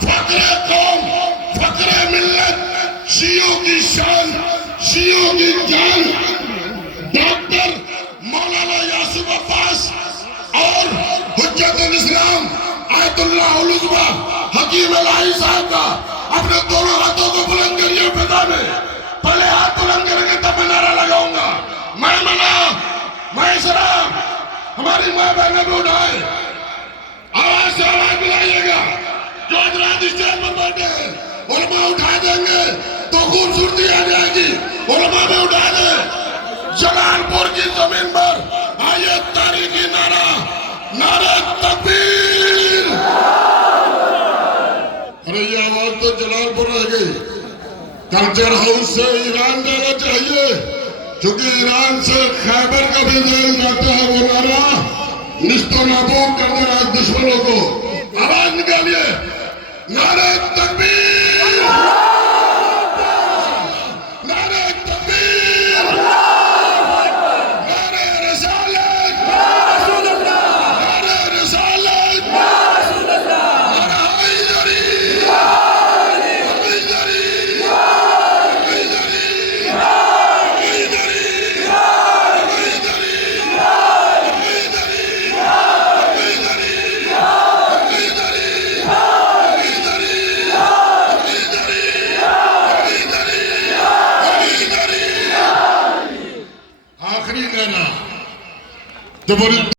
फक्रे कौम, फक्रे मिल्लत, शियों की शान, शियों की जान, डॉक्टर मौलाना यासिर अब्बास और हुज्जतुल इस्लाम आयतुल्लाह उल उज़्मा हकीम इलाही साहब का अपने दोनों हाथों को बुलंद करिए फिजा में। पहले हाथ बुलंद करेंगे तब मैं नारा लगाऊंगा। मैं मना, मैं शराब, हमारी माँ बहनें भी उठाए, आवाज से आवाज मिलाइएगा। जो हजरात स्टेज पर बैठे हैं उलमा उठा देंगे तो खूबसूरती आ जाएगी। उलमा भी उठा दे। जलालपुर की जमीन पर आइए तारीखी नारा, नारे तकबीर। अरे ये आवाज तो जलालपुर रह गई। कल्चर हाउस से ईरान जाना चाहिए, क्योंकि ईरान से खैबर का भी जेल जाता है। वो नारा निस्तो नाबूद कर देना दुश्मनों को। आवाज निकालिए, नारे तकबीर, नारे तकबीर, नारे रिसालत, नारे रिसालत, नारा हैदरी, हैदरी, आखिरी नारा।